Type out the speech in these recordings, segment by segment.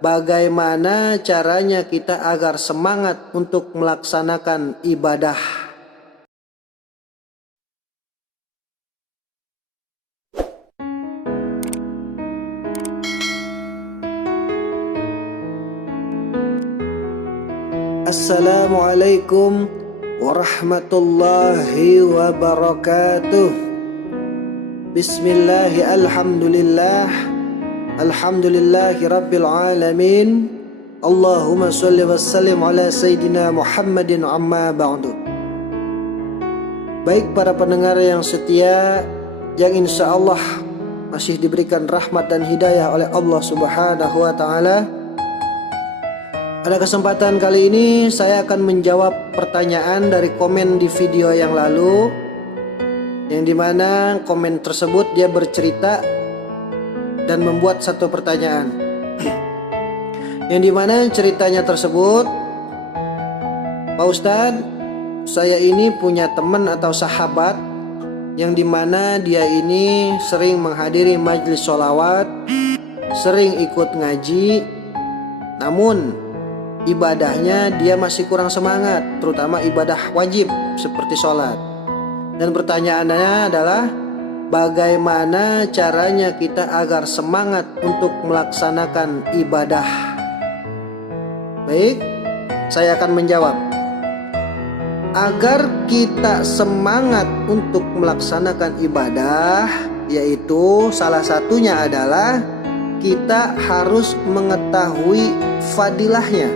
bagaimana caranya kita agar semangat untuk melaksanakan ibadah. Assalamualaikum warahmatullahi wabarakatuh. Bismillahi alhamdulillah, alhamdulillahi rabbil alamin. Allahumma salli wa sallim ala Sayyidina Muhammadin amma ba'du. Baik para pendengar yang setia, yang insya Allah masih diberikan rahmat dan hidayah oleh Allah subhanahu wa ta'ala, pada kesempatan kali ini saya akan menjawab pertanyaan dari komen di video yang lalu, yang dimana komen tersebut dia bercerita dan membuat satu pertanyaan, yang dimana ceritanya tersebut, Pak Ustadz, saya ini punya teman atau sahabat yang dimana dia ini sering menghadiri majelis sholawat, sering ikut ngaji, namun ibadahnya dia masih kurang semangat, terutama ibadah wajib seperti sholat. Dan pertanyaannya adalah, bagaimana caranya kita agar semangat untuk melaksanakan ibadah? Baik, saya akan menjawab. Agar kita semangat untuk melaksanakan ibadah, yaitu salah satunya adalah kita harus mengetahui fadilahnya,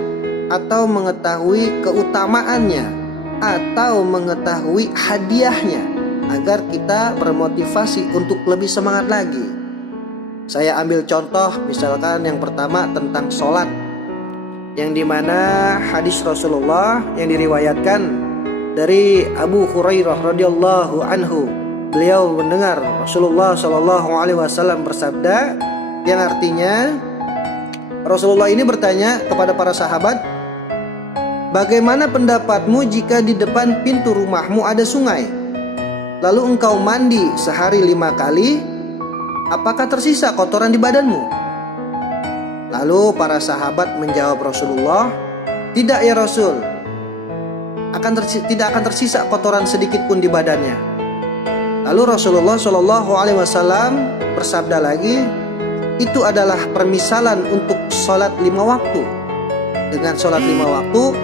atau mengetahui keutamaannya, atau mengetahui hadiahnya, agar kita bermotivasi untuk lebih semangat lagi. Saya ambil contoh, misalkan yang pertama tentang sholat, yang dimana hadis Rasulullah yang diriwayatkan dari Abu Hurairah radhiyallahu anhu, beliau mendengar Rasulullah Shallallahu Alaihi Wasallam bersabda, yang artinya Rasulullah ini bertanya kepada para sahabat, bagaimana pendapatmu jika di depan pintu rumahmu ada sungai, lalu engkau mandi sehari 5 kali, apakah tersisa kotoran di badanmu? Lalu para sahabat menjawab Rasulullah, tidak ya Rasul, tidak akan tersisa kotoran sedikit pun di badannya. Lalu Rasulullah Shallallahu Alaihi Wasallam bersabda lagi, itu adalah permisalan untuk sholat 5 waktu. Dengan sholat 5 waktu,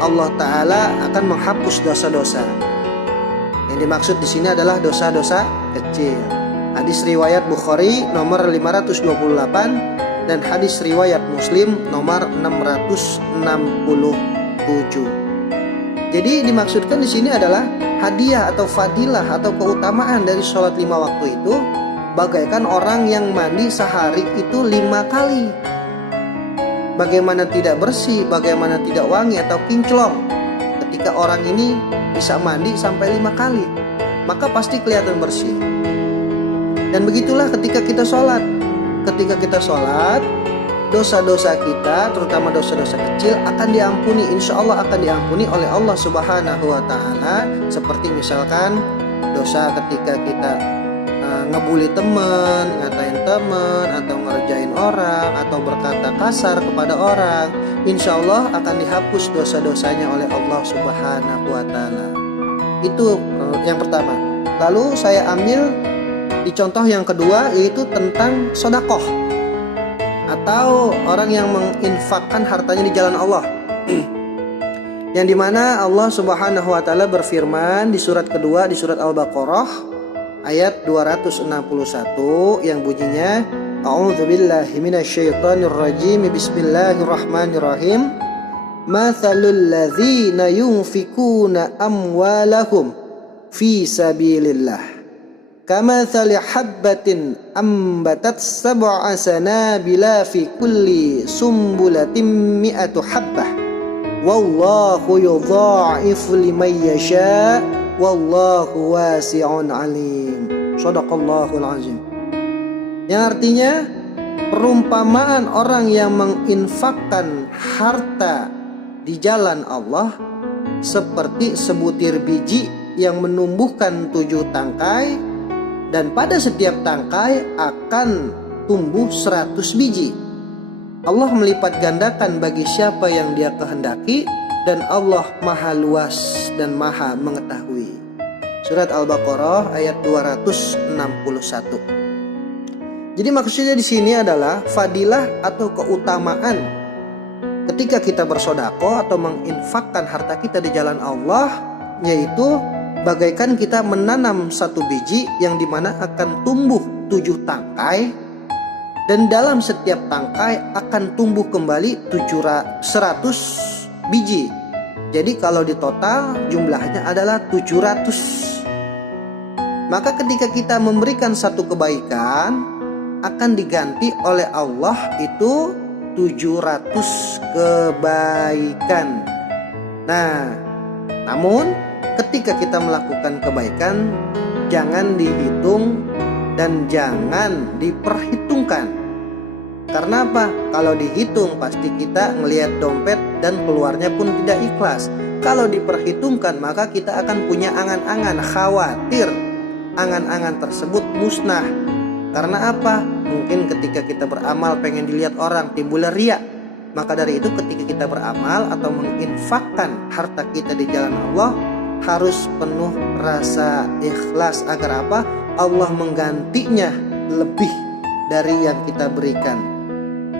Allah Ta'ala akan menghapus dosa-dosa. Yang dimaksud di sini adalah dosa-dosa kecil. Hadis riwayat Bukhari nomor 528 dan hadis riwayat Muslim nomor 667. Jadi dimaksudkan di sini adalah hadiah atau fadilah atau keutamaan dari sholat 5 waktu itu, bagaikan orang yang mandi sehari itu 5 kali. Bagaimana tidak bersih, bagaimana tidak wangi atau kinclong ketika orang ini bisa mandi sampai 5 kali, maka pasti kelihatan bersih. Dan begitulah ketika kita sholat. Ketika kita sholat, dosa-dosa kita, terutama dosa-dosa kecil, akan diampuni. Insya Allah akan diampuni oleh Allah Subhanahu wa Ta'ala. Seperti misalkan dosa ketika kita ngebully teman, ngatain teman, atau ngerjain orang, atau berkata kasar kepada orang, insya Allah akan dihapus dosa-dosanya oleh Allah Subhanahu wa Ta'ala. Itu yang pertama. Lalu saya ambil di contoh yang kedua, yaitu tentang sodakoh, atau orang yang menginfakkan hartanya di jalan Allah. Yang dimana Allah Subhanahu wa Ta'ala berfirman di surat kedua, di surat Al-Baqarah ayat 261, yang bunyinya, A'udzubillahi minasyaitonirrajim, Bismillahirrahmanirrahim. Mathalul ladzina yunfikuna amwalahum fi sabilillah kamathali habbatin ambatat sab'a sanabila fi kulli sumbulatin mi'atu habbah wallahu yudha'ifu liman yasha wallahu wasi'un alim. Shadaqallahul azim. Yang artinya, perumpamaan orang yang menginfakkan harta di jalan Allah seperti sebutir biji yang menumbuhkan 7 tangkai, dan pada setiap tangkai akan tumbuh 100 biji. Allah melipat gandakan bagi siapa yang Dia kehendaki, dan Allah maha luas dan maha mengetahui. Surat Al-Baqarah ayat 261. Jadi maksudnya di sini adalah fadilah atau keutamaan ketika kita bersedekah atau menginfakkan harta kita di jalan Allah, yaitu bagaikan kita menanam satu biji yang dimana akan tumbuh 7 tangkai, dan dalam setiap tangkai akan tumbuh kembali 100 biji. Jadi kalau di total jumlahnya adalah 700. Maka ketika kita memberikan satu kebaikan, akan diganti oleh Allah itu 700 kebaikan. Nah, namun ketika kita melakukan kebaikan, jangan dihitung dan jangan diperhitungkan. Karena apa? Kalau dihitung pasti kita ngelihat dompet dan keluarnya pun tidak ikhlas. Kalau diperhitungkan maka kita akan punya angan-angan, khawatir angan-angan tersebut musnah. Karena apa? Mungkin ketika kita beramal pengen dilihat orang, timbul riya. Maka dari itu ketika kita beramal atau menginfakkan harta kita di jalan Allah, harus penuh rasa ikhlas agar apa? Allah menggantinya lebih dari yang kita berikan.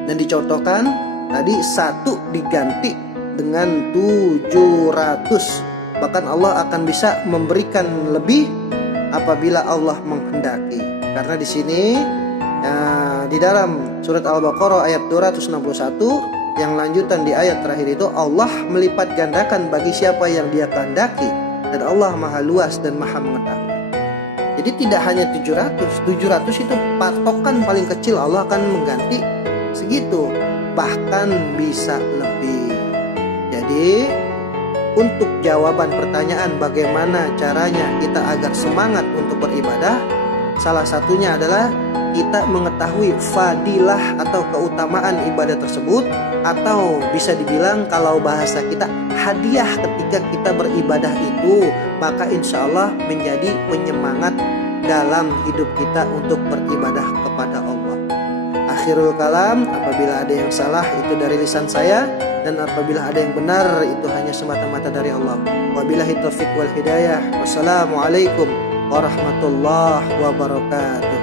Dan dicontohkan tadi 1 diganti dengan 700. Bahkan Allah akan bisa memberikan lebih apabila Allah menghendaki. Karena di sini di dalam surat Al-Baqarah ayat 261 yang lanjutan di ayat terakhir itu, Allah melipat gandakan bagi siapa yang Dia kehendaki, dan Allah maha luas dan maha mengetahui. Jadi tidak hanya 700 itu patokan paling kecil, Allah akan mengganti segitu, bahkan bisa lebih. Jadi untuk jawaban pertanyaan bagaimana caranya kita agar semangat untuk beribadah, salah satunya adalah kita mengetahui fadilah atau keutamaan ibadah tersebut, atau bisa dibilang kalau bahasa kita hadiah ketika kita beribadah itu, maka insya Allah menjadi penyemangat dalam hidup kita untuk beribadah kepada Allah. Akhirul kalam, apabila ada yang salah itu dari lisan saya, dan apabila ada yang benar itu hanya semata-mata dari Allah. Wabillahi taufiq wal hidayah. Wassalamualaikum warahmatullahi wabarakatuh.